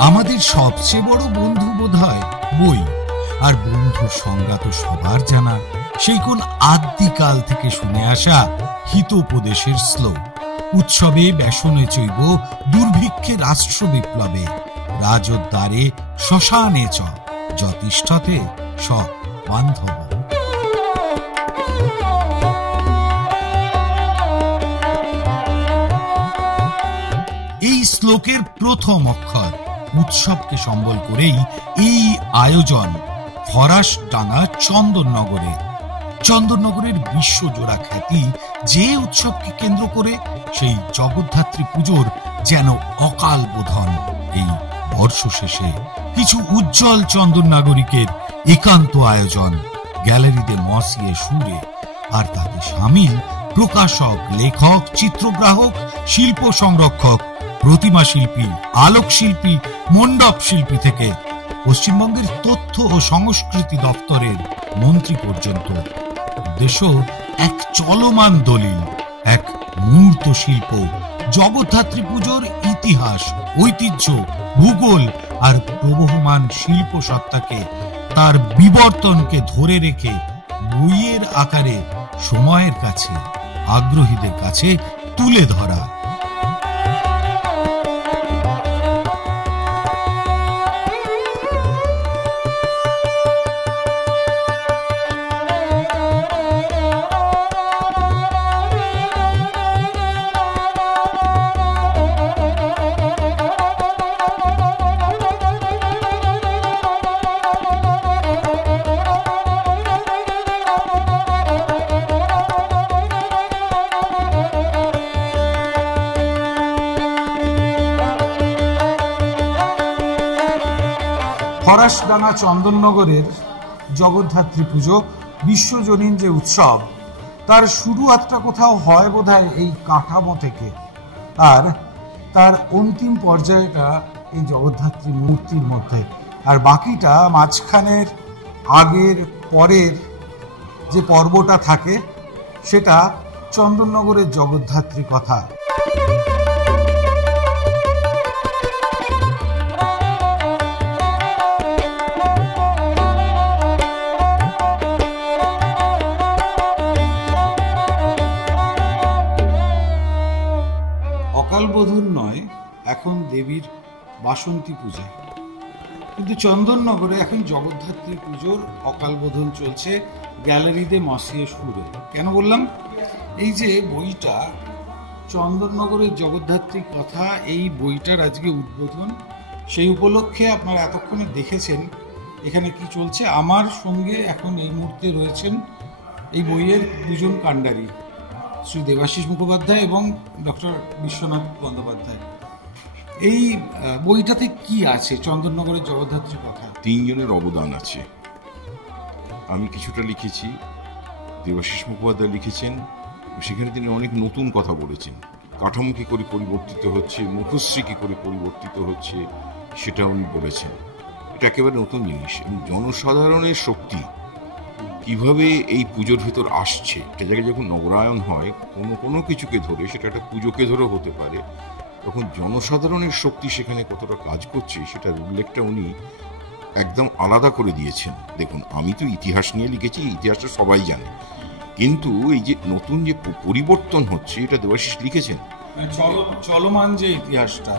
আমাদের সবচেয়ে বড় বন্ধু বোধহয় বই, আর বন্ধুর সংজ্ঞা তো সবার জানা। সেই কোন আদিকাল থেকে শুনে আসা হিতোপদেশের শ্লোক। উৎসবে বেসনে চৈব, দুর্ভিক্ষে রাষ্ট্র বিপ্লবে, রাজোদ্ধারে শ্মশানে চ, যতিষ্ঠতে স বান্ধব। এই শ্লোকের প্রথম অক্ষর উৎসবকে সম্বল করেই এই আয়োজন ফরাসডাঙ্গা চন্দননগরে। চন্দননগরের বিশ্বজোড়া খ্যাতি যে উৎসবকে কেন্দ্র করে সেই জগদ্ধাত্রী পুজোর যেন অকাল বোধন। এই বর্ষ শেষে কিছু উজ্জ্বল চন্দন নাগরিকের একান্ত আয়োজন গ্যালারিতে মসিয়ে সুরে, আর তাতে সামিল প্রকাশক, লেখক, চিত্রগ্রাহক, শিল্প সংরক্ষক, প্রতিমা শিল্পী, আলোক শিল্পী, মণ্ডপ শিল্পী থেকে পশ্চিমবঙ্গের তথ্য ও সংস্কৃতি দপ্তরের মন্ত্রী পর্যন্ত। উদ্দেশ্য এক চলমান দলিল, এক মূর্ত শিল্প, জগদ্ধাত্রী পুজোর ইতিহাস, ঐতিহ্য, ভূগোল আর প্রবহমান শিল্প সত্তাকে, তার বিবর্তনকে ধরে রেখে বইয়ের আকারে সময়ের কাছে, আগ্রহীদের কাছে তুলে ধরা। ফরাসডাঙ্গা চন্দননগরের জগদ্ধাত্রী পুজো বিশ্বজনীন যে উৎসব, তার শুরুয়াতটা কোথাও হয় বোধহয় এই কাঠামো থেকে, আর তার অন্তিম পর্যায়টা এই জগদ্ধাত্রী মূর্তির মধ্যে, আর বাকিটা মাঝখানের আগের পরের যে পর্বটা থাকে সেটা চন্দননগরের জগদ্ধাত্রী কথা। অকালবোধন নয়, এখন দেবীর বাসন্তী পূজা, কিন্তু চন্দননগরে এখন জগদ্ধাত্রী পুজোর অকালবোধন চলছে গ্যালারিতে মসিয়ে সুরে। কেন বললাম? এই যে বইটা চন্দননগরের জগদ্ধাত্রী কথা, এই বইটার আজকে উদ্বোধন। সেই উপলক্ষে আপনারা এতক্ষণে দেখেছেন এখানে কি চলছে। আমার সঙ্গে এখন এই মুহূর্তে রয়েছেন এই বইয়ের দুজন কাণ্ডারি, শ্রী দেবাশিস মুখোপাধ্যায় এবং ডক্টর বিশ্বনাথ বন্দ্যোপাধ্যায়। এই বইটাতে কি আছে চন্দননগরের জগদ্ধাত্রী কথা? তিনজনের অবদান আছে। আমি কিছুটা লিখেছি, দেবাশিস মুখোপাধ্যায় লিখেছেন, সেখানে তিনি অনেক নতুন কথা বলেছেন। কাঠামো কি করে পরিবর্তিত হচ্ছে, মুখশ্রী কি করে পরিবর্তিত হচ্ছে, সেটা উনি বলেছেন। এটা একেবারে নতুন জিনিস। এবং জনসাধারণের শক্তি কিভাবে এই পুজোর ভেতর আসছে, একটা জায়গায় যখন নগরায়ণ হয় কোনো কিছুকে ধরে, সেটা একটা পুজোকে ধরে হতে পারে, তখন জনসাধারণের শক্তি সেখানে কতটা কাজ করছে সেটার উল্লেখটা উনি একদম আলাদা করে দিয়েছেন। দেখুন, আমি তো ইতিহাস নিয়ে লিখেছি, ইতিহাসটা সবাই জানে, কিন্তু এই যে নতুন যে পরিবর্তন হচ্ছে এটা দেবাশিস লিখেছেন। চলমান যে ইতিহাসটা,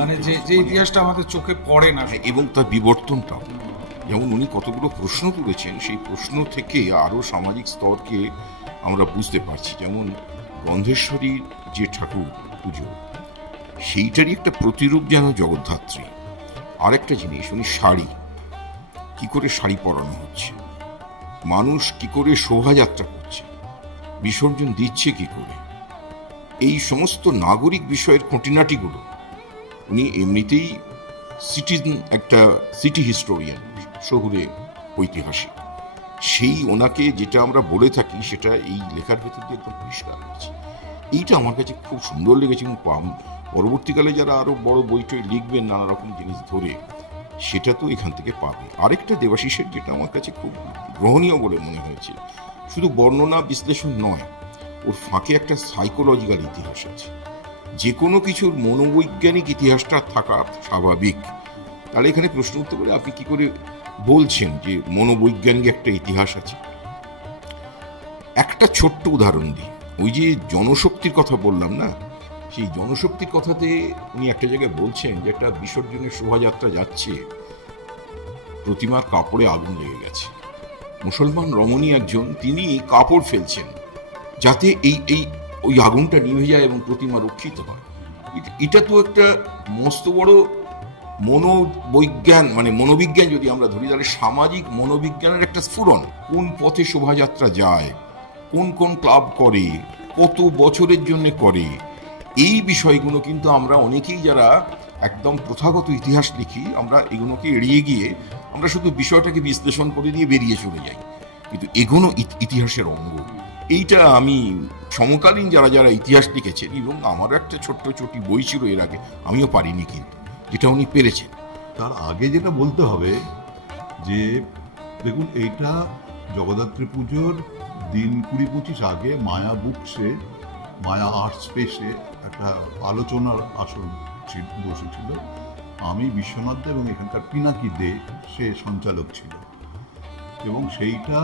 মানে যে ইতিহাসটা আমাদের চোখে পড়ে না, এবং তার বিবর্তনটা, যেমন উনি কতগুলো প্রশ্ন তুলেছেন, সেই প্রশ্ন থেকে আরো সামাজিক স্তরকে আমরা বুঝতে পারছি। যেমন গন্ধেশ্বরীর যে ঠাকুর পুজো, সেইটারই একটা প্রতিরূপ যেন জগদ্ধাত্রী। আরেকটা জিনিস, উনি শাড়ি, কি করে শাড়ি পরানো হচ্ছে, মানুষ কি করে শোভাযাত্রা করছে, বিসর্জন দিচ্ছে কি করে, এই সমস্ত নাগরিক বিষয়ের খুঁটিনাটিগুলো উনি এমনিতেই একটা সিটি হিস্টোরিয়ান, শহুরে ঐতিহাসিক, সেই ওনাকে যেটা আমরা বলে থাকি সেটা এই লেখার ভেতর দিয়ে একদম পরিষ্কার হচ্ছে। এইটা আমার কাছে খুব সুন্দর লেগেছে। এবং পরবর্তীকালে যারা আরো বড় বইটই লিখবেন নানা রকম জিনিস ধরে, সেটা তো এখান থেকে পাবে। আরেকটা দেবাশিসের যেটা আমার কাছে খুব গ্রহণীয় বলে মনে হয়েছে, শুধু বর্ণনা বিশ্লেষণ নয়, ওর ফাঁকে একটা সাইকোলজিক্যাল ইতিহাস আছে। যে কোনো কিছুর মনোবৈজ্ঞানিক ইতিহাসটা থাকা স্বাভাবিক, তাহলে এখানে প্রশ্ন উঠতে পারে আপনি কি করে বলছেন যে মনোবৈজ্ঞানিক একটা ইতিহাস আছে। একটা ছোট্ট উদাহরণ দিই, ওই যে জনশক্তির কথা বললাম না, সেই জনশক্তির কথাতে উনি একটা জায়গায় বলছেন যে একটা বিসর্জনের শোভাযাত্রা যাচ্ছে, প্রতিমার কাপড়ে আগুন লেগে গেছে। মুসলমান রমণী একজন, তিনি কাপড় ফেলছেন যাতে এই ওই আগুনটা নিভে যায় এবং প্রতিমা রক্ষিত হয়। এটা তো একটা মস্ত বড় মনোবৈজ্ঞান, মানে মনোবিজ্ঞান যদি আমরা ধরি, তাহলে সামাজিক মনোবিজ্ঞানের একটা স্ফুরণ। কোন পথে শোভাযাত্রা যায়, কোন কোন ক্লাব করে, কত বছরের জন্য করে, এই বিষয়গুলো কিন্তু আমরা অনেকেই যারা একদম প্রথাগত ইতিহাস লিখি, আমরা এগুলোকে এড়িয়ে গিয়ে আমরা শুধু বিষয়টাকে বিশ্লেষণ করে দিয়ে বেরিয়ে চলে যাই, কিন্তু এগুলো ইতিহাসের অঙ্গ। এইটা আমি সমকালীন যারা যারা ইতিহাস লিখেছেন, এবং আমার একটা ছোট্ট ছোটি বই ছিল এর আগে, আমিও পারিনি, কিন্তু যেটা উনি পেরেছেন। তার আগে যেটা বলতে হবে যে দেখুন, এইটা জগদ্ধাত্রী পুজোর দিন 20-25 আগে মায়া বুকসে, মায়া আর্ট স্পেসে একটা আলোচনার আসর বসেছিল। আমি বিশ্বনাথ দে এবং এখানকার পিনাকি দে সে সঞ্চালক ছিল, এবং সেইটা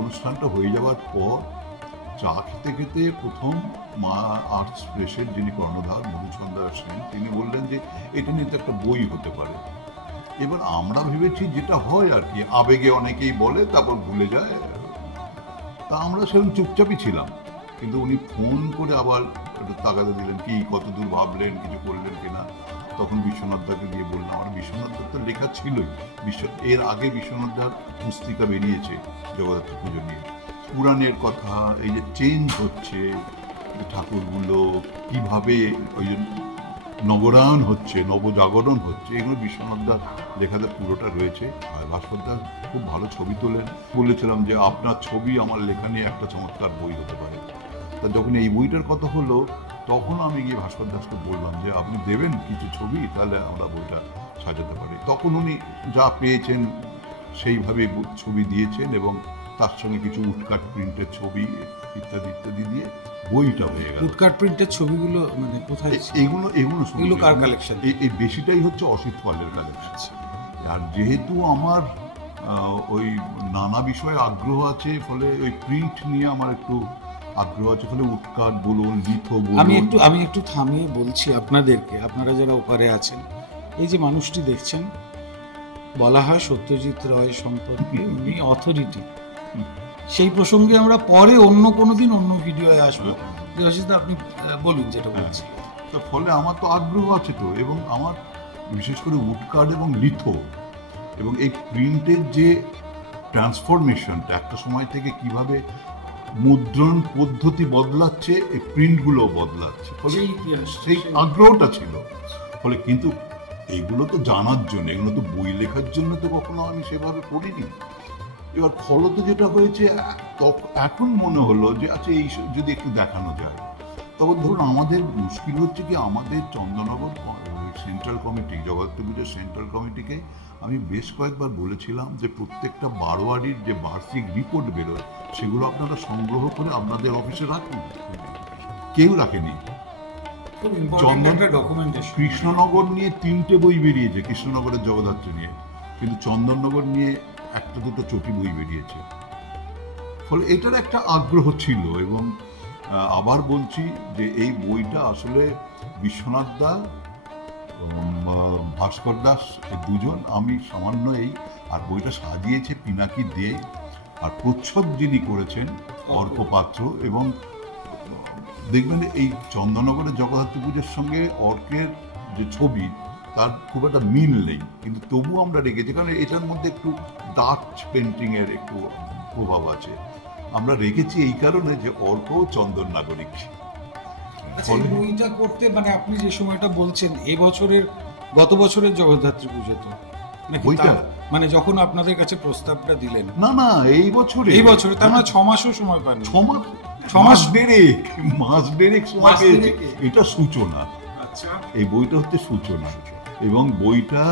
অনুষ্ঠানটা হয়ে যাওয়ার পর চা খেতে খেতে প্রথম মা আর্ট স্পেসের যিনি কর্ণধার মধুচন্দ্র সেন, তিনি বললেন যে এটা নিয়ে তো একটা বই হতে পারে। এবার আমরা ভেবেছি যেটা হয় আর কি, আবেগে অনেকেই বলে তারপর ভুলে যায়, তা আমরা সেরকম চুপচাপই ছিলাম। কিন্তু উনি ফোন করে আবার একটু তাগাদা দিলেন, কি কতদূর ভাবলেন, কিছু করলেন কিনা। তখন বিশ্বনাথ দাকে গিয়ে বললাম, আমার বিশ্বনাথ দার তো লেখা ছিলই, এর আগে বিশ্বনাথ দার পুস্তিকা বেরিয়েছে জগদ্ধাত্রী পুজো নিয়ে, পুরাণের কথা, এই যে চেঞ্জ হচ্ছে ঠাকুরগুলো, কিভাবে ওই যে নবরায়ণ হচ্ছে, নবজাগরণ হচ্ছে, এগুলো বিশ্বনাথ দার লেখাতে পুরোটা রয়েছে। আর ভাস্কর দা খুব ভালো ছবি তোলেন। বলেছিলাম যে আপনার ছবি আমার লেখা নিয়ে একটা চমৎকার বই হতে পারে। তা যখন এই বইটার কথা হলো, তখন আমি গিয়ে ভাস্কর দাসকে বললাম যে আপনি দেবেন কিছু ছবি, তাহলে আমরা বইটা সাজাতে পারি। তখন উনি যা পেয়েছেন সেইভাবে ছবি দিয়েছেন, এবং তার সঙ্গে কিছু উডকাট প্রিন্টের ছবি ইত্যাদি ইত্যাদি দিয়ে বইটা হয়ে গেল। উডকাট প্রিন্টের ছবিগুলো মানে কোথায়? এগুলো কার কালেকশন? এই বেশিটাই হচ্ছে অসিত পালের কালেকশন। আর যেহেতু আমার ওই নানা বিষয়ে আগ্রহ আছে, ফলে ওই প্রিন্ট নিয়ে আমার একটু আগ্রহ আছে, ফলে উডকাট বলুন, লিথো বলুন। আমি একটু থামিয়ে বলছি আপনাদেরকে, আপনারা যারা ওপারে আছেন, এই যে মানুষটি দেখছেন, বলা হয় সত্যজিৎ রায় সম্পর্কে উনি অথরিটি। সেই প্রসঙ্গে আমরা পরে অন্য কোনো দিন অন্য ভিডিওয়ে আসবো। আপনি বলুন যেটা বলছেন। তো ফলে আমার তো আগ্রহ আছে তো, এবং আমার বিশেষ করে উডকাট এবং লিথো এবং এই প্রিন্টের যে ট্রান্সফরমেশনটা, একটা সময় থেকে কিভাবে মুদ্রণ পদ্ধতি বদলাচ্ছে, এই প্রিন্টগুলো বদলাচ্ছে, ফলে সেই আগ্রহটা ছিল। ফলে কিন্তু এইগুলো তো জানার জন্য, এগুলো তো বই লেখার জন্য তো কখনো আমি সেভাবে পড়িনি। এবার ফলত যেটা হয়েছে, এখন মনে হলো যে আচ্ছা এই যদি একটু দেখানো যায়। তখন ধরুন আমাদের মুশকিল হচ্ছে কি, আমাদের চন্দননগর সেন্ট্রাল কমিটি, জগদ্ধাত্রী পুজোর সেন্ট্রাল কমিটিকে আমি বেশ কয়েকবার বলেছিলাম যে প্রত্যেকটা বারোয়ারির যে বার্ষিক রিপোর্ট বেরোয়, সেগুলো আপনারা সংগ্রহ করে আপনাদের অফিসে রাখুন। কেউ রাখেনি। কৃষ্ণনগর নিয়ে 3টে বই বেরিয়েছে, কৃষ্ণনগরের জগদ্ধাত্রী নিয়ে, কিন্তু চন্দননগর নিয়ে 1-2 চটি বই বেরিয়েছে। ফলে এটার একটা আগ্রহ ছিল। এবং আবার বলছি যে এই বইটা আসলে বিশ্বনাথ দা, ভাস্কর দাস, এই দুজন, আমি সামান্য এই, আর বইটা সাজিয়েছে পিনাকি দে, আর প্রচ্ছদ যিনি করেছেন অর্ক পাত্র। এবং দেখবেন এই চন্দননগরের জগদ্ধাত্রী পুজোর সঙ্গে অর্কের যে ছবি, তার খুব একটা মিল নেই, কিন্তু তবু আমরা রেখেছি, কারণ এটার মধ্যে একটু ডাচ পেন্টিং এর একটু প্রভাব আছে। আমরা রেখেছি এই কারণে যে অর্ক চন্দন নাগরিক। বইটা করতে মানে আপনি যে সময়টা বলছেন, গত বছরের জগদ্ধাত্রী পুজো তো বইটা, মানে যখন আপনাদের কাছে প্রস্তাবটা দিলেন? না, এই বছরে তার মানে 6 মাসও সময় পান? 6 মাস দেড়েক সময় পেয়েছে। এটা সূচনা। আচ্ছা, এই বইটা হচ্ছে সূচনা। এবং বইটা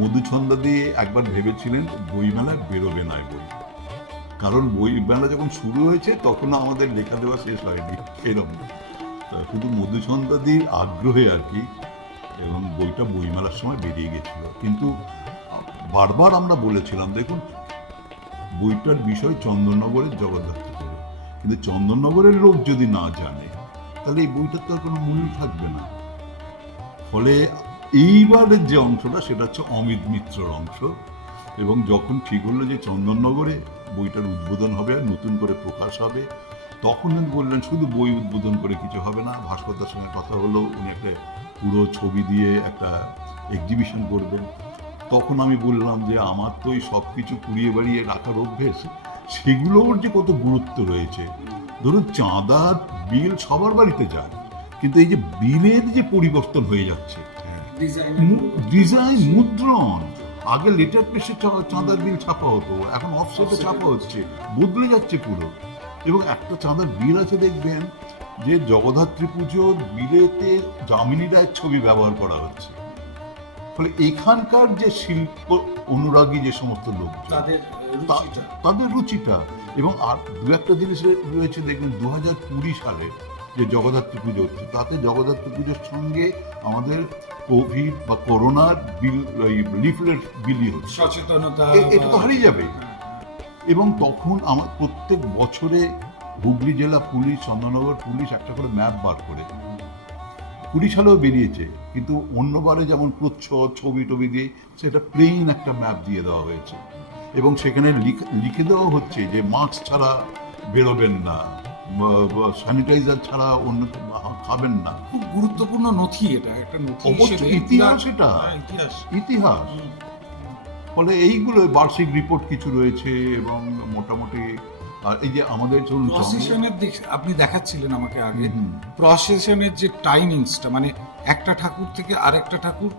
মধুচন্দ্র দিয়ে একবার ভেবেছিলেন বইমেলায় বেরোবে না বই, কারণ বইমেলা যখন শুরু হয়েছে তখন আমাদের লেখা দেওয়া শেষ হয়নি, এরকম। শুধু মধুচন্দ্রাদির আগ্রহে আর কি এবং বইটা বইমেলার সময় বেরিয়ে গেছিল। কিন্তু বারবার আমরা বলেছিলাম, দেখুন বইটার বিষয় চন্দননগরের জগদ্ধাত্রী পুজো, কিন্তু চন্দননগরের লোক যদি না জানে তাহলে এই বইটার তো আর কোনো মূল্য থাকবে না। ফলে এইবারের যে অংশটা সেটা হচ্ছে অমিত মিত্রর অংশ, এবং যখন ঠিক হলো যে চন্দননগরে বইটার উদ্বোধন হবে আর নতুন করে প্রকাশ হবে, তখন উনি বললেন শুধু বই উদ্বোধন করে কিছু হবে না, ভাস্করদার সঙ্গে কথা হলো, উনি একটা পুরো ছবি দিয়ে একটা এক্সিবিশন করবেন। তখন আমি বললাম যে আমার তো এই সব কিছু কুড়িয়ে বাড়িয়ে রাখার অভ্যেস, সেগুলোর যে কত গুরুত্ব রয়েছে। ধরুন চাঁদার বিল সবার বাড়িতে যায়, কিন্তু এই যে বিলের যে পরিবর্তন হয়ে যাচ্ছে, ডিজাইন, মুদ্রণ, আগে লেটার প্রেসে চাঁদার বিল ছাপা হতো, এখন অফসেটে ছাপা হচ্ছে, বদলে যাচ্ছে পুরো। এবং একটা চাঁদার বিল আছে দেখবেন যে জগদ্ধাত্রী পুজোর বিলেতে যামিনী রায়ের ছবি ব্যবহার করা হচ্ছে। ফলে এখানকার যে শিল্প অনুরাগী যে সমস্ত লোক, তাদের রুচিটা, এবং আর দু একটা জিনিস রয়েছে দেখবেন 2020 সালে যে জগদ্ধাত্রী পুজো হচ্ছে, তাতে জগদ্ধাত্রী পুজোর সঙ্গে আমাদের কোভিড বা করোনার বিল, লিফলেট বিলি হচ্ছে, সচেতনতা, এটা তো হারিয়ে যাবে। এবং তখন আমার প্রত্যেক বছরে হুগলি জেলা পুলিশ, চন্দননগর পুলিশ একটা করে ম্যাপ বার করে, 20 সালেও বেরিয়েছে, কিন্তু অন্যবারে যেমন প্রচ্ছদ ছবি টবি দিয়ে সেটা প্লেন একটা ম্যাপ দিয়ে দেওয়া হয়েছে, এবং সেখানে লিখে দেওয়া হচ্ছে যে মাস্ক ছাড়া বেরোবেন না, স্যানিটাইজার ছাড়া অন্য খাবেন না। খুব গুরুত্বপূর্ণ নথি, এটা একটা নথি, ইতিহাস, এটা ইতিহাস। ফলে এইগুলো বার্ষিক রিপোর্ট কিছু রয়েছে, এবং মোটামুটি আর এই যে আমাদের প্রসেশনের দিক আপনি দেখাচ্ছিলেন আমাকে আগে, প্রসেশনের যে টাইমিংসটা, মানে একটা ঠাকুর থেকে আরেকটা ঠাকুর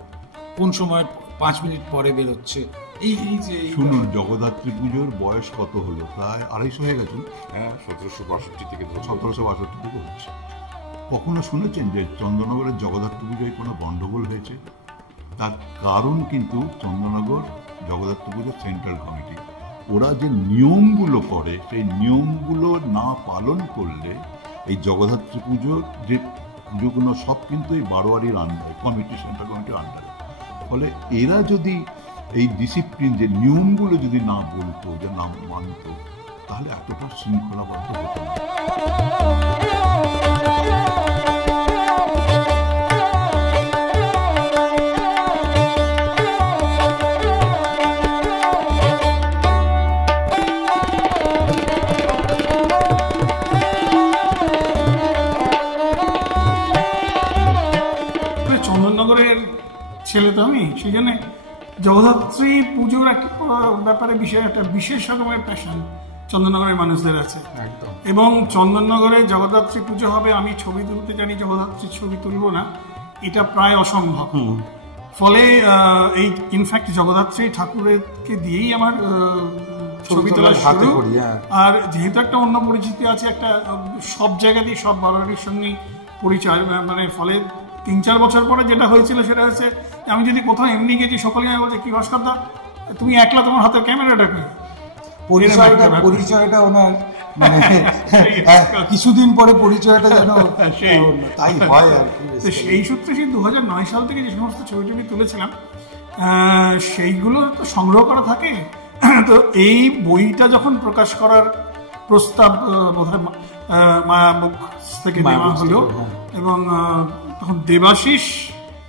কোন সময় 5 মিনিট পরে বেরোচ্ছে, এই যে শুনুন, জগদ্ধাত্রী পুজোর বয়স কত হলো? প্রায় 250 হয়ে গেছে। হ্যাঁ, 1762 থেকে 1762 থেকে হচ্ছে। কখনো শুনেছেন যে চন্দননগরের জগদ্ধাত্রী পুজোয় কোনো গন্ডগোল হয়েছে? তার কারণ কিন্তু চন্দননগর জগদ্ধাত্রী পুজোর সেন্ট্রাল কমিটি, ওরা যে নিয়মগুলো করে সেই নিয়মগুলো না পালন করলে এই জগদ্ধাত্রী পুজোর যে পুজোগুলো সব কিন্তু এই বারোয়ারির আন্ডারে, কমিটি, সেন্ট্রাল কমিটির আন্ডারে। ফলে এরা যদি এই ডিসিপ্লিন, যে নিয়মগুলো যদি না বলতো, যে না মানত, তাহলে এতটা শৃঙ্খলাবদ্ধ হতো না। চন্দননগরের ছেলে তো আমি, সেই জন্য জগদ্ধাত্রী পুজোর একটা ব্যাপারে একটা বিশেষ রকমের প্যাশন চন্দননগরের মানুষদের আছে। এবং চন্দননগরে জগদ্ধাত্রী পুজো হবে, আমি ছবি তুলতে জানি, জগদ্ধাত্রীর ছবি তুলবো না, এটা প্রায় অসম্ভব। ফলে এই ইনফ্যাক্ট জগদ্ধাত্রী ঠাকুরকে দিয়েই আমার ছবি তোলা শুরু। আর যেহেতু একটা অন্য পরিচিতি আছে, একটা সব জায়গাতেই সব বারোয়ারির সঙ্গে পরিচয়, মানে ফলে 3-4 বছর পরে যেটা হয়েছিল সেটা হচ্ছে, আমি যদি কোথাও এমনি গেছি, সকলে আমি বলছে কি ভাস্করদা তুমি একলা তোমার হাতের ক্যামেরাটাকে, পরিচয়টা ওনার মানে কিছুদিন পরে পরিচয়টা যেন তাই হয় আর কি। সেই সূত্রে সেই 2009 সাল থেকে যে সমস্ত ছবি টবি তুলেছিলাম সেইগুলো তো সংগ্রহ করা থাকে। তো এই বইটা যখন প্রকাশ করার প্রস্তাব বোধহয় মায়া বুকস থেকে নেওয়া হলো, এবং তখন দেবাশিস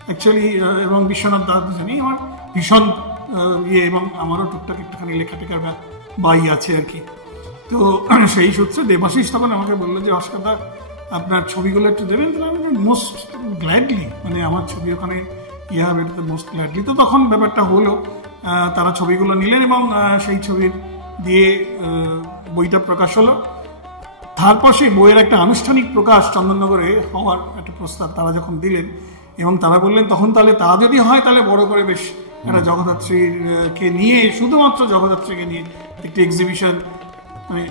অ্যাকচুয়ালি এবং বিশ্বনাথ দাস দুজনেই আমার ভীষণ ইয়ে, এবং আমারও টুকটাক একটুখানি লেখাটেখার বাই আছে আর কি। তো সেই সূত্রে দেবাশিস তখন আমাকে বললো যে ভাস্করদা আপনার ছবিগুলো একটু দেবেন। তো আমি মোস্ট গ্ল্যাডলি, মানে আমার ছবি ওখানে ইয়ে হবে, এটাতে মোস্ট গ্ল্যাডলি। তো তখন ব্যাপারটা হলো, তারা ছবিগুলো নিলেন এবং সেই ছবির দিয়ে বইটা প্রকাশ হলো। তারপর সেই বইয়ের একটা আনুষ্ঠানিক প্রকাশ চন্দননগরে হওয়ার একটা প্রস্তাব তারা যখন দিলেন, এবং তারা বললেন তখন তাহলে তা যদি হয় তাহলে বড় করে বেশ একটা জগদ্ধাত্রীকে নিয়ে, শুধুমাত্র জগদ্ধাত্রীকে নিয়ে একটি এক্সিবিশন, মানে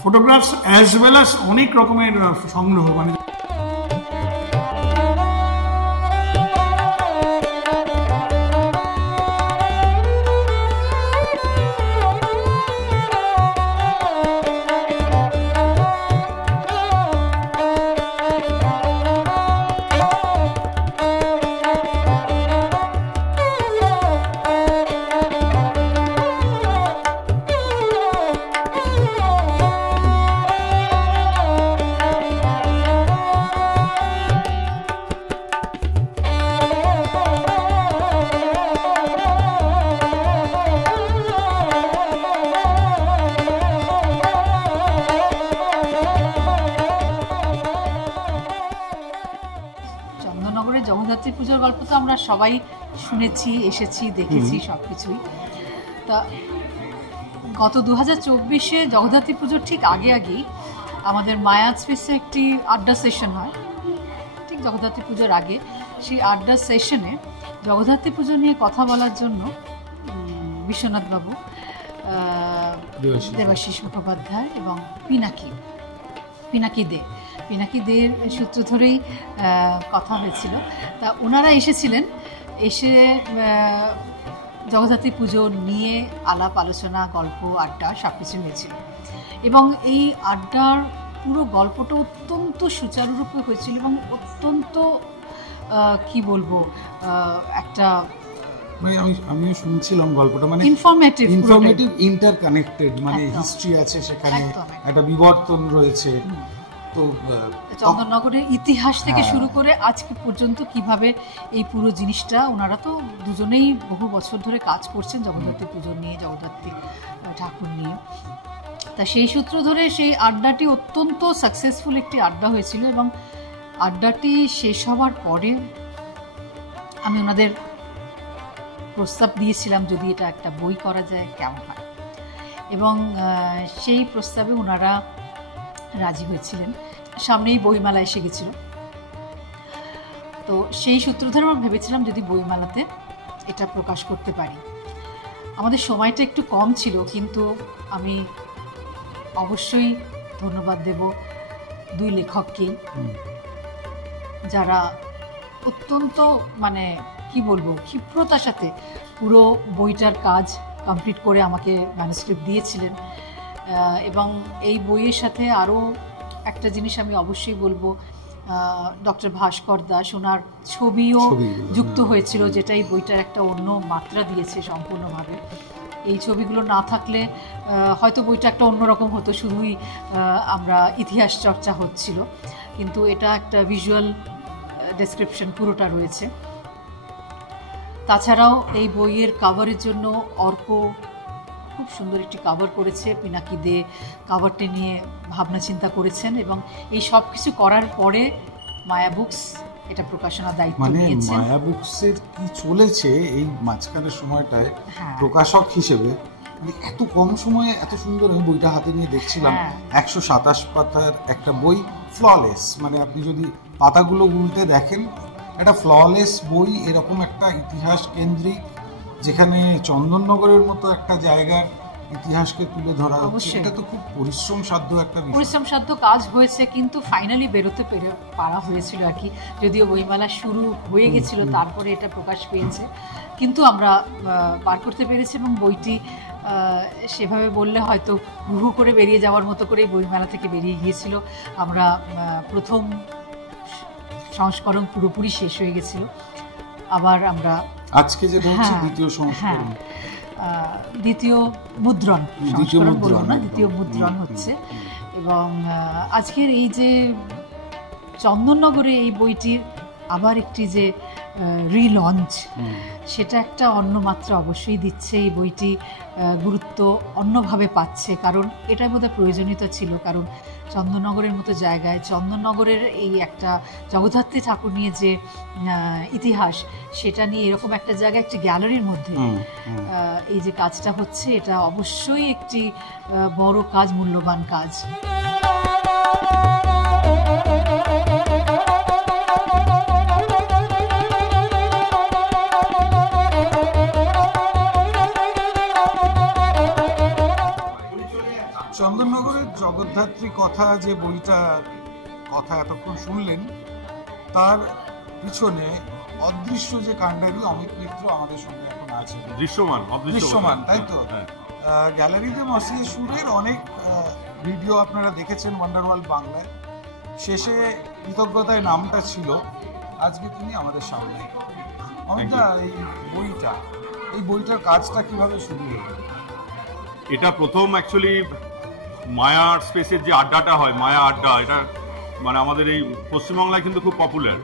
ফটোগ্রাফস অ্যাজ ওয়েল অ্যাজ অনেক রকমের সংগ্রহ, মানে সবাই শুনেছি, এসেছি, দেখেছি সবকিছুই। তা গত 2024-এ জগদ্ধাত্রী পুজোর ঠিক আগেই আমাদের মায়া স্পেসে একটি আড্ডা সেশন হয়, ঠিক জগদ্ধাত্রী পুজোর আগে। সেই আড্ডা সেশনে জগদ্ধাত্রী পুজো নিয়ে কথা বলার জন্য বিশ্বনাথ বাবু, দেবাশিস মুখোপাধ্যায় এবং পিনাকি দের সূত্র ধরেই কথা হয়েছিল। তা ওনারা এসেছিলেন, এসে জগদ্ধাত্রী পুজো নিয়ে আলাপ আলোচনা, গল্প, আড্ডা সব কিছু হয়েছিল। এবং এই আড্ডার পুরো গল্পটা অত্যন্ত সুচারুরূপে হয়েছিল এবং অত্যন্ত কি বলবো, একটা মানে আমিও শুনছিলাম গল্পটা, মানে ইনফরমেটিভ, ইন্টারকানেক্টেড, মানে হিস্ট্রি আছে সেখানে, একটা বিবর্তন রয়েছে। তো চন্দননগরের ইতিহাস থেকে শুরু করে আজকে পর্যন্ত কিভাবে এই পুরো জিনিসটা, ওনারা তো দুজনেই বহু বছর ধরে কাজ করছেন জগদ্ধাত্রী পুজো নিয়ে, জগদ্ধাত্রী ঠাকুর নিয়ে। তা সেই সূত্র ধরে সেই আড্ডাটি অত্যন্ত সাকসেসফুল একটি আড্ডা হয়েছিল। এবং আড্ডাটি শেষ হওয়ার পরে আমি ওনাদের প্রস্তাব দিয়েছিলাম যদি এটা একটা বই করা যায় কেমন হয়, এবং সেই প্রস্তাবে ওনারা রাজি হয়েছিলেন। সামনেই বইমেলা এসে গেছিল, তো সেই সূত্র ধরে আমরা ভেবেছিলাম যদি বইমেলাতে এটা প্রকাশ করতে পারি। আমাদের সময়টা একটু কম ছিল, কিন্তু আমি অবশ্যই ধন্যবাদ দেব দুই লেখককেই, যারা অত্যন্ত মানে কি বলবো ক্ষিপ্রতার সাথে পুরো বইটার কাজ কমপ্লিট করে আমাকে ম্যানুস্ক্রিপ্ট দিয়েছিলেন। এবং এই বইয়ের সাথে আরও একটা জিনিস আমি অবশ্যই বলবো, ডক্টর ভাস্কর দাস, ওনার ছবিও যুক্ত হয়েছিল, যেটা এই বইটার একটা অন্য মাত্রা দিয়েছে সম্পূর্ণভাবে। এই ছবিগুলো না থাকলে হয়তো বইটা একটা অন্যরকম হতো, শুধুই আমরা ইতিহাস চর্চা হচ্ছিল, কিন্তু এটা একটা ভিজুয়াল ডেসক্রিপশন পুরোটা রয়েছে। তাছাড়াও এই বইয়ের কাভারের জন্য অর্ক খুব সুন্দর একটি কাভার করেছে, পিনাকি দে কাভারটি নিয়ে ভাবনা চিন্তা করেছেন, এবং এই সব কিছু করার পরে মায়া বুকস এটা প্রকাশনার দায়িত্ব নিয়েছে। মায়া বুকসের কি চলেছে এই মাঝখানের সময়টায় প্রকাশক হিসেবে, এত কম সময়ে এত সুন্দর, আমি বইটা হাতে নিয়ে দেখছিলাম, 127 পাতার একটা বই, ফ্ললেস, মানে আপনি যদি পাতাগুলো উল্টে দেখেন একটা ফ্ললেস বই, এরকম একটা ইতিহাস কেন্দ্রিক, যেখানে চন্দননগরের মতো একটা জায়গার ইতিহাসকে তুলে ধরা হচ্ছে। এটা তো খুব পরিশ্রম সাধ্য একটা বিষয়, পরিশ্রম সাধ্য কাজ হয়েছে, কিন্তু ফাইনালি বেরোতে পারা হয়েছিল আর কি। যদিও বইমেলা শুরু হয়ে গেছিল, তারপরে এটা প্রকাশ পেয়েছে, কিন্তু আমরা বার করতে পেরেছি। এবং বইটি সেভাবে বললে হয়তো হু করে বেরিয়ে যাওয়ার মতো করে বইমেলা থেকে বেরিয়ে গিয়েছিল। আমরা প্রথম সংস্করণ পুরোপুরি শেষ হয়ে গেছিল, আবার আমরা আজকে যেটা হচ্ছে দ্বিতীয় সংস্করণ, দ্বিতীয় মুদ্রণ, সংস্করণ বলবো না, দ্বিতীয় মুদ্রণ হচ্ছে। এবং আজকের এই যে চন্দননগরে এই বইটির আবার একটি যে রিলঞ্চ, সেটা একটা অন্য মাত্রা অবশ্যই দিচ্ছে। এই বইটি গুরুত্ব অন্যভাবে পাচ্ছে, কারণ এটাই বোধহয় প্রয়োজনীয়তা ছিল। কারণ চন্দননগরের মতো জায়গায়, চন্দননগরের এই একটা জগদ্ধাত্রী ঠাকুর নিয়ে যে ইতিহাস, সেটা নিয়ে এরকম একটা জায়গায়, একটি গ্যালারির মধ্যে এই যে কাজটা হচ্ছে, এটা অবশ্যই একটি বড় কাজ, মূল্যবান কাজ। চন্দননগরের জগদ্ধাত্রী কথা, যে বইটার কথা এতক্ষণ শুনলেন, তার পিছনে অদৃশ্য যে কাণ্ডারি অমিত মিত্র আমাদের সঙ্গে এখন আছে। দৃশ্যমান, তাই তো? গ্যালারিতে মসিয়ে সুরের অনেক ভিডিও আপনারা দেখেছেন ওয়ান্ডার ওয়ার্ল্ড বাংলায়। শেষে কৃতজ্ঞতায় নামটা ছিল, আজকে তিনি আমাদের সামনে। অমিতা, এই বইটার কাজটা কিভাবে শুরু হলো? এটা প্রথম অ্যাকচুয়ালি মায়া স্পেসের যে আড্ডাটা হয়, মায়া আড্ডা, এটা মানে আমাদের এই পশ্চিমবাংলায় কিন্তু খুব পপুলার।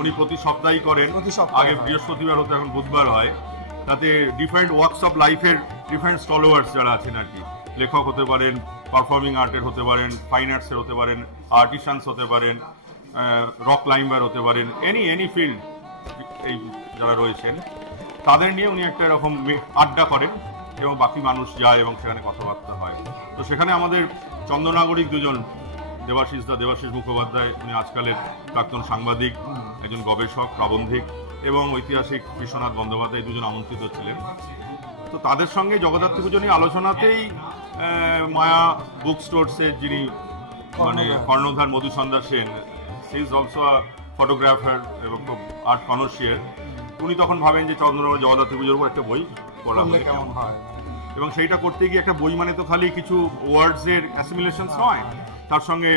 উনি প্রতি সপ্তাহেই করেন, আগে বৃহস্পতিবার হতো, এখন বুধবার হয়। তাতে ডিফারেন্ট ওয়ার্কস অফ লাইফের ডিফারেন্ট স্টলওয়ার্স যারা আছেন আর কি, লেখক হতে পারেন, পারফর্মিং আর্টের হতে পারেন, ফাইন আর্টসের হতে পারেন, আর্টিসানস হতে পারেন, রক ক্লাইম্বার হতে পারেন, এনি ফিল্ড, এই যারা রয়েছেন তাদের নিয়ে উনি একটা এরকম আড্ডা করেন এবং বাকি মানুষ যায় এবং সেখানে কথাবার্তা হয়। তো সেখানে আমাদের চন্দ্রনাগরিক দুজন, দেবাশিস মুখোপাধ্যায়, উনি আজকালের প্রাক্তন সাংবাদিক, একজন গবেষক, প্রাবন্ধিক, এবং ঐতিহাসিক বিশ্বনাথ বন্দ্যোপাধ্যায়, দুজন আমন্ত্রিত ছিলেন। তো তাদের সঙ্গে জগদ্ধাত্রী পুজো নিয়ে আলোচনাতেই মায়া বুক স্টোরসের যিনি মানে কর্ণধার Madhusandhya Sen, she is also a photographer এবং আর্ট কনসিয়ার, উনি তখন ভাবেন যে চন্দ্রনগর জগদ্ধাত্রী পুজোর উপর একটা বই পড়া হলে কেমন হয়। এবং সেইটা করতে গিয়ে একটা বই মানে তো খালি কিছু ওয়ার্ডসের অ্যাসিমিলেশনস নয়, তার সঙ্গে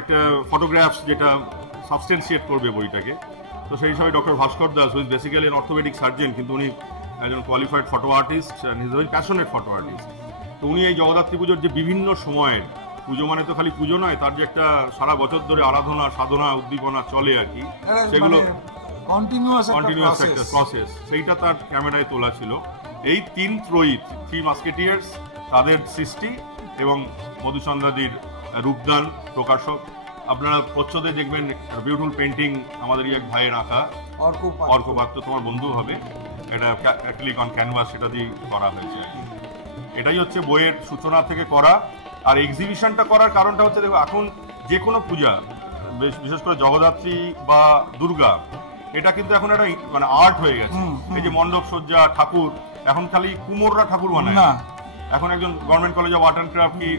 একটা ফটোগ্রাফস যেটা সাবস্টেন্সিয়েট করবে বইটাকে। তো সেই হিসাবে doctor Bhaskar Das, who is basically N orthopaedic surgeon, কিন্তু উনি একজন qualified photo artist and his very passionate photo artist. তো উনি এই জগদ্ধাত্রী পুজোর যে বিভিন্ন সময়ের, পুজো মানে তো খালি পুজো নয়, তার যে একটা সারা বছর ধরে আরাধনা, সাধনা, উদ্দীপনা চলে আর কি, সেগুলো কন্টিনিউয়াস একটা প্রসেস, সেইটা তার ক্যামেরায় তোলা ছিল। এই থ্রি মাস্কেটিয়ার্স, তাদের সৃষ্টি এবং মধুসন্ধ্যাদির রূপদান, প্রকাশক। আপনারা প্রচ্ছদে দেখবেন বিউটিফুল পেন্টিং আমাদের এক ভাইয়ের আঁকা, অর্ক পাত্র, তোমার বন্ধু হবে, এটা অ্যাক্রিলিক অন ক্যানভাস, সেটা দিয়ে করা হয়েছে। এটাই হচ্ছে বইয়ের সূচনা থেকে করা। আর এক্সিবিশনটা করার কারণটা হচ্ছে, দেখো এখন যে কোনো পূজা, বিশেষ করে জগদ্ধাত্রী বা দুর্গা, এটা কিন্তু এখন একটা মানে আর্ট হয়ে গেছে। এই যে মণ্ডপ সজ্জা, ঠাকুর, এখন খালি কুমোররা ঠাকুর বানায় না, এখন একজন government college of art and craft কি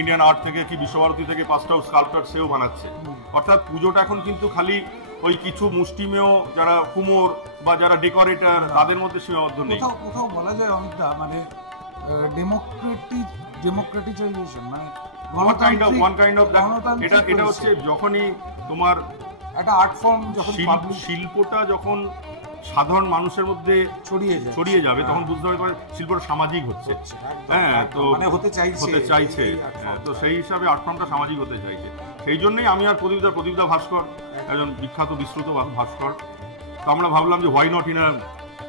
ইন্ডিয়ান আর্ট থেকে কি বিশ্বভারতী থেকে পাঁচটা স্কাল্পচার সেও বানাচ্ছে। অর্থাৎ পুজোটা এখন কিন্তু খালি ওই কিছু মুষ্টিমেয় যারা কুমোর বা যারা ডেকোরেটর তাদের মধ্যে সীমাবদ্ধ নেই। কোথাও বলা যায় অমিতদা, মানে ডেমোক্রেটিসাইজেশন, মানে এটা হচ্ছে যখনই তোমার একটা আর্ট ফর্ম, যখন শিল্পটা যখন সাধারণ মানুষের মধ্যে ছড়িয়ে যাবে, তখন বুঝতে হবে শিল্পটা সামাজিক হচ্ছে। হ্যাঁ, তো হতে চাইছে, তো সেই হিসাবে আর্ট ফর্মটা সামাজিক হতে চাইছে। সেই জন্যই আমি আর প্রদীপদা ভাস্কর, একজন বিখ্যাত বিস্তৃত ভাস্কর, তো আমরা ভাবলাম যে why not in a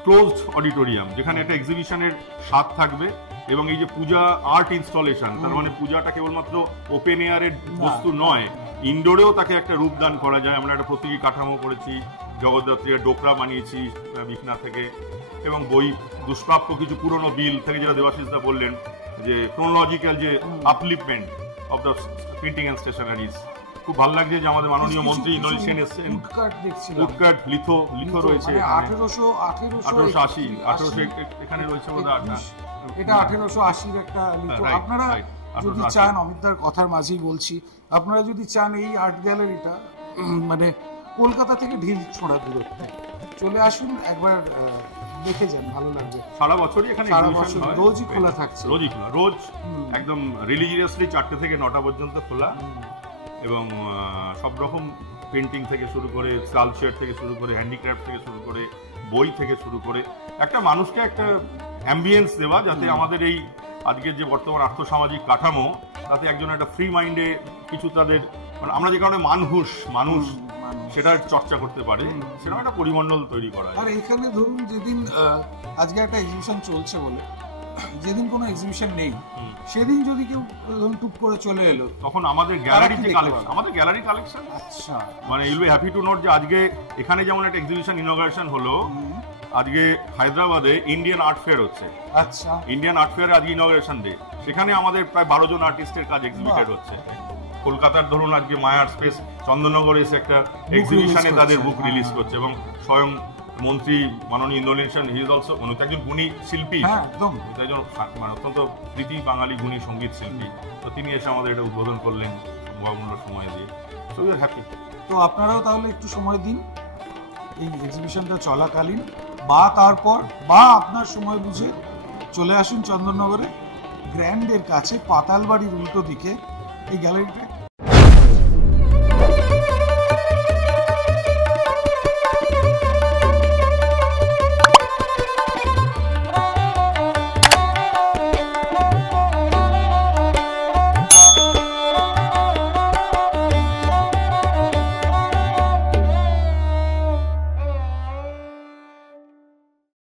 closed auditorium, যেখানে একটা এক্সিবিশনের স্বাদ থাকবে এবং এই যে পূজা আর্ট ইনস্টলেশন, তার মানে পূজাটা কেবলমাত্র ওপেন এয়ারের বস্তু নয়, ইনডোরেও তাকে একটা রূপদান করা যায়। আমরা একটা প্রতীকী কাঠামো করেছি, জগদ্ধাত্রীর ডোকরা বানিয়েছি বিকনা থেকে, এবং বই দুষ্প্রাপ্য কিছু পুরনো বিল থেকে, যেটা দেবাশিসদা বললেন যে ক্রোনোলজিক্যাল যে upliftment of the printing and stationeries, খুব ভালো লাগছে যে আমাদের মাননীয় মন্ত্রী ইন্দ্রনীল সেন এসেছেন। উডকাট লিথো রয়েছে 1880 এখানে রয়েছে বোধহয়, এটা 1880 একটা লিথো। আপনারা যদি চান, অমিতদার কথার মাঝেই বলছি, আপনারা যদি চান এই আর্ট গ্যালারিটা মানে কলকাতা থেকে ঢিল ছোঁড়া দূরত্বে, চলে আসুন একবার, দেখে যান, ভালো লাগবে। সারা বছরই এখানে রোজই খোলা থাকছে, রোজ একদম রিলিজিয়াসলি 4টে থেকে 9টা পর্যন্ত খোলা, এবং সব রকম পেন্টিং থেকে শুরু করে, স্কাল্পচার থেকে শুরু করে, হ্যান্ডিক্রাফট থেকে শুরু করে, বই থেকে শুরু করে, একটা মানুষকে একটা অ্যাম্বিয়েন্স দেওয়া, যাতে আমাদের এই আজকের যে বর্তমান আর্থসামাজিক কাঠামো, তাতে একজন একটা ফ্রি মাইন্ডে কিছু তাদের, মানে আমরা যে কারণে মানুষ সেটার চর্চা করতে পারে, সেটা একটা পরিমণ্ডল তৈরি করা। আর এখানে ধরুন যেদিন আজকে একটা এক্সিবিশন চলছে বলে, যেদিন কোনো এক্সিবিশন নেই, সেদিন যদি কেউ টুক করে চলে এলো, তখন আমাদের গ্যালারি কালেকশন, আচ্ছা, মানে you'll be happy to note যে আজকে এখানে যেমন একটা এক্সিবিশন ইনঅগ্রেশন হলো, আজকে হায়দ্রাবাদে ইন্ডিয়ান আর্ট ফেয়ার হচ্ছে। আচ্ছা, ইন্ডিয়ান আর্ট ফেয়ার আজকে ইনঅগ্রেশন ডে, সেখানে আমাদের প্রায় 12 জন আর্টিস্টের কাজ এক্সিবিটেড হচ্ছে। কলকাতার ধরুন আজকে মায়া আর্ট স্পেস চন্দননগরে এসে একটা এক্সিবিশনে তাদের বুক রিলিজ করছে, এবং স্বয়ং মন্ত্রী মাননীয় Indranil Sen, he is also একজন গুণী শিল্পী, একজন মানে অত্যন্ত প্রীতি বাঙালি গুণী সঙ্গীত শিল্পী। তো তিনি এসে আমাদের এটা উদ্বোধন করলেন বহুমূল্য সময় দিয়ে। So we are happy. তো আপনারাও তাহলে একটু সময় দিন এই এক্সিবিশনটা চলাকালীন, বা তারপর, বা আপনার সময় বুঝে চলে আসুন চন্দননগরে, গ্র্যান্ডের কাছে পাতালবাড়ির উল্টো দিকে এই গ্যালারিটা